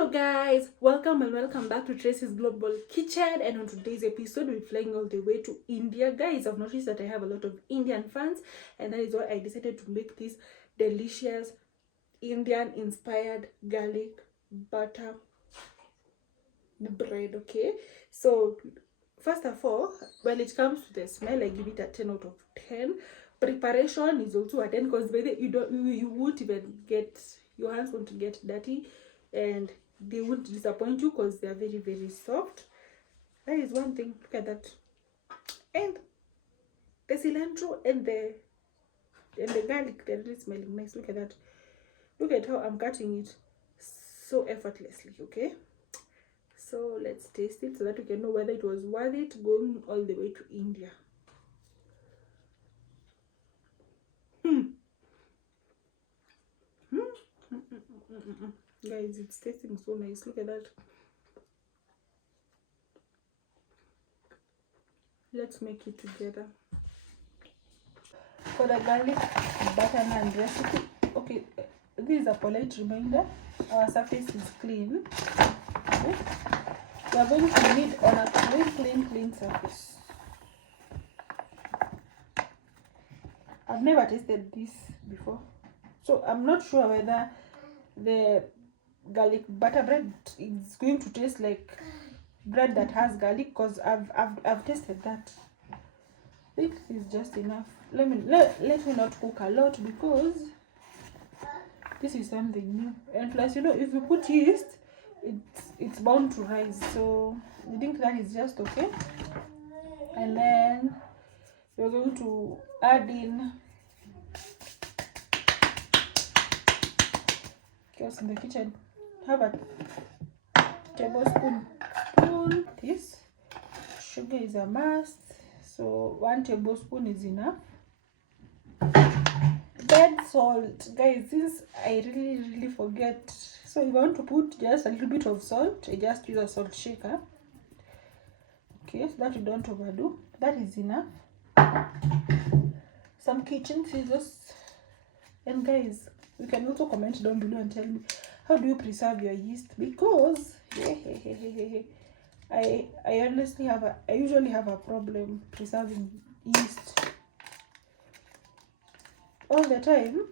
Hello guys, welcome and welcome back to Tracy's Global Kitchen. And on today's episode we're flying all the way to India. Guys, I've noticed that I have a lot of Indian fans, and that is why I decided to make this delicious Indian inspired garlic butter bread. Okay, so first of all, when it comes to the smell, I give it a 10 out of 10. Preparation is also a 10 because you won't even get, your hands won't get dirty, and they won't disappoint you because they are very, very soft. That is one thing. Look at that. And the cilantro and the garlic, they're really smelling nice. Look at that. Look at how I'm cutting it so effortlessly. Okay, so let's taste it so that we can know whether it was worth it going all the way to India. Guys, it's tasting so nice. Look at that. Let's make it together. For the garlic butter naan recipe, okay, this is a polite reminder, our surface is clean. Okay, we are going to knead on a clean surface. I've never tasted this before, so I'm not sure whether the garlic butter bread is going to taste like bread that has garlic, because I've tasted that. I think this is just enough. Let me not cook a lot, because this is something new, and plus, you know, if you put yeast, it's bound to rise. So I think that is just okay. And then we're going to add in chaos in the kitchen. Have a tablespoon this. Sugar is a must, so 1 tablespoon is enough. Bed salt, guys, this I really forget. So if I want to put just a little bit of salt, I just use a salt shaker. Okay, so that you don't overdo. That is enough. Some kitchen scissors. And guys, you can also comment down below and tell me, how do you preserve your yeast? Because I honestly I usually have a problem preserving yeast. All the time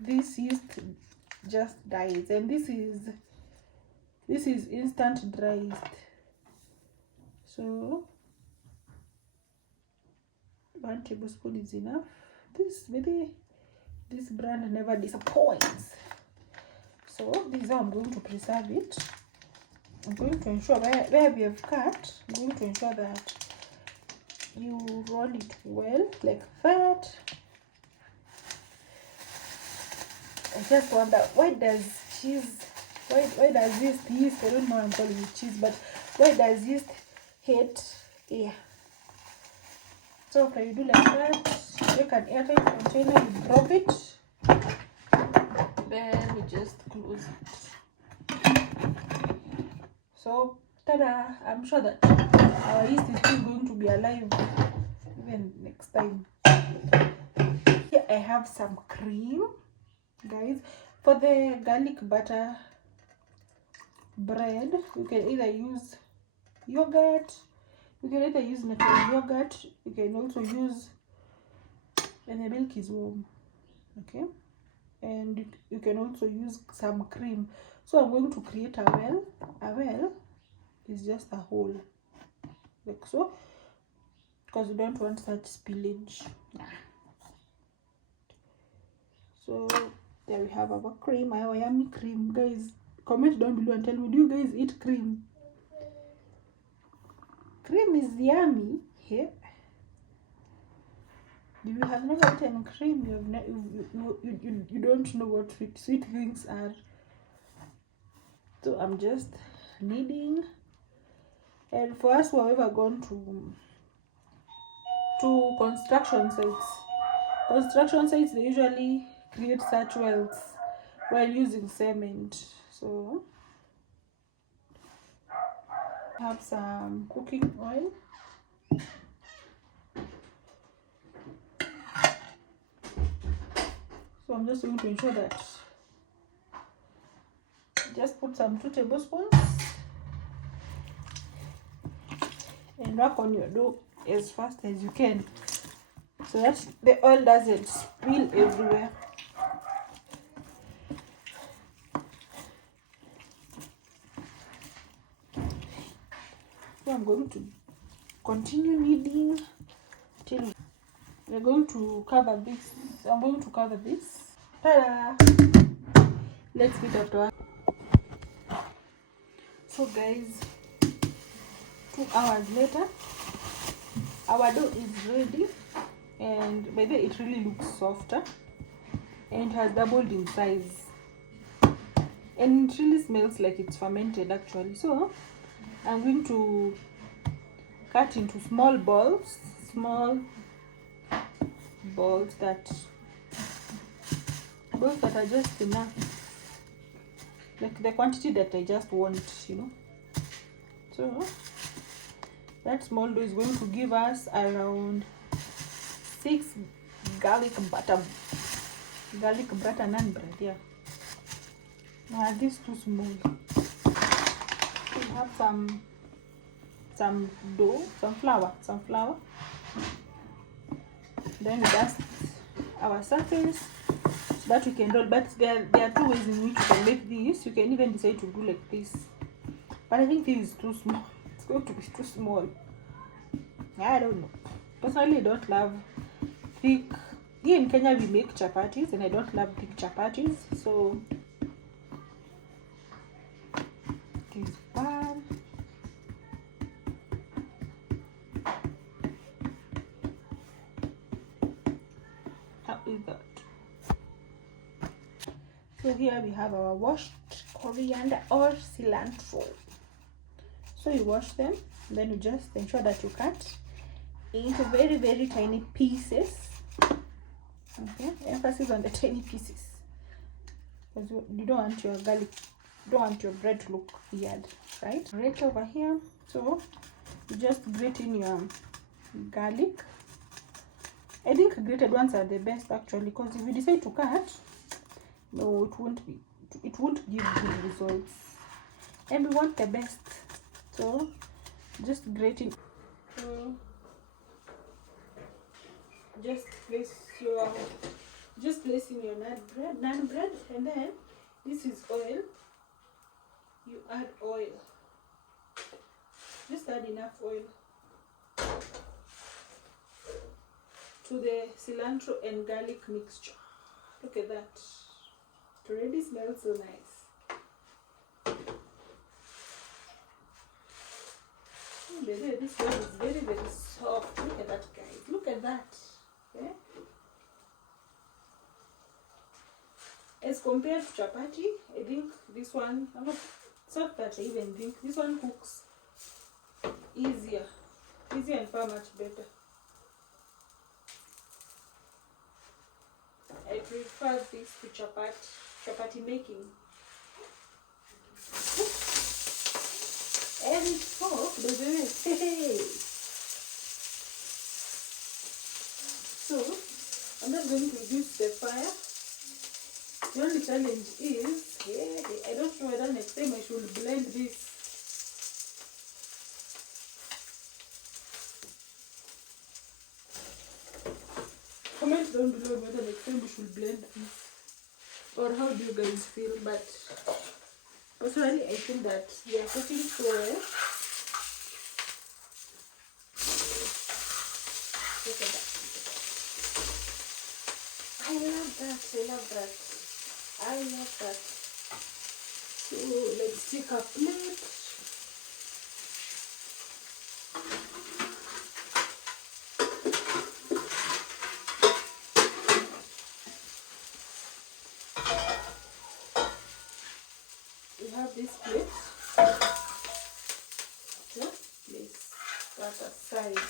this yeast just dies, and this is instant dry yeast. So 1 tablespoon is enough. This brand never disappoints. So this is how I'm going to preserve it. I'm going to ensure where we have cut, I'm going to ensure that you roll it well like that. I just wonder, why does this yeast, I don't know why I'm calling it cheese, but why does yeast hate air? So after you do like that, take an airtight container, you drop it, then we just close it. So tada! I'm sure that our yeast is still going to be alive even next time. Here I have some cream, guys. For the garlic butter bread, you can either use yogurt, you can either use natural yogurt, you can also use when the milk is warm. Okay, and you can also use some cream. So I'm going to create a well. A well is just a hole like so, because you don't want such spillage. So there we have our cream, our yummy cream. Guys, comment down below and tell me, do you guys eat cream? Cream is yummy. Here, if you have never eaten cream, you don't know what sweet things are. So I'm just kneading. And for us who have ever gone to construction sites, they usually create such wells while using cement. So have some cooking oil. So I'm just going to ensure that Just put some 2 tablespoons and work on your dough as fast as you can so that the oil doesn't spill everywhere. So I'm going to continue kneading till we're going to cover this. I'm going to cover this. Ta-da! Let's meet after. So guys, 2 hours later, our dough is ready, and by the way, it really looks softer and it has doubled in size, and it really smells like it's fermented actually. So I'm going to cut into small balls that are just enough, like the quantity that I just want, you know. So that small dough is going to give us around 6 garlic butter naan bread. Yeah, now this too small. We have some dough, some flour. Then we dust our surface so that we can roll. But there are 2 ways in which you can make this. You can even decide to do like this, but I think this is too small. It's going to be too small. I don't know. Personally, I don't love thick. Here in Kenya we make chapatis, and I don't love thick chapatis, so this pan. How is that? So here we have our washed coriander or cilantro. So you wash them, then you just ensure that you cut into very, very tiny pieces. Okay, emphasis on the tiny pieces, because you don't want your garlic, you don't want your bread to look weird, right? Right over here, so you just grate in your garlic. I think grated ones are the best actually, because if you decide to cut, no, it won't give good results, and we want the best. So just grate in. Just place in your naan bread, and then this is oil. You add oil. Just add enough oil to the cilantro and garlic mixture. Look at that. It already smells so nice. This bread is very, very soft. Look at that, guys. Look at that. Okay? As compared to chapati, I think this one, it's not that I even think, this one cooks easier and far much better. I prefer this to chapati making. And it's soft, by the way. So I'm not going to reduce the fire. The only challenge is, I don't know whether next time I should blend this. Comment down below whether next time we should blend this, or how do you guys feel. But personally, I feel that they are cooking so well. Look at that. I love that. So let's take a plate. We have this plate. Just place that aside.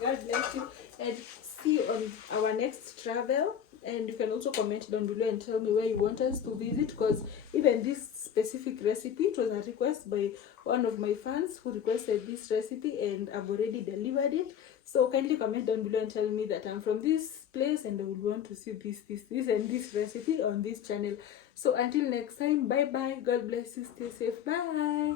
God bless you, and see you on our next travel. And you can also comment down below and tell me where you want us to visit, because even this specific recipe, it was a request by one of my fans who requested this recipe, and I've already delivered it. So kindly comment down below and tell me that I'm from this place and I would want to see this and this recipe on this channel. So until next time, bye bye, God bless you, stay safe, bye.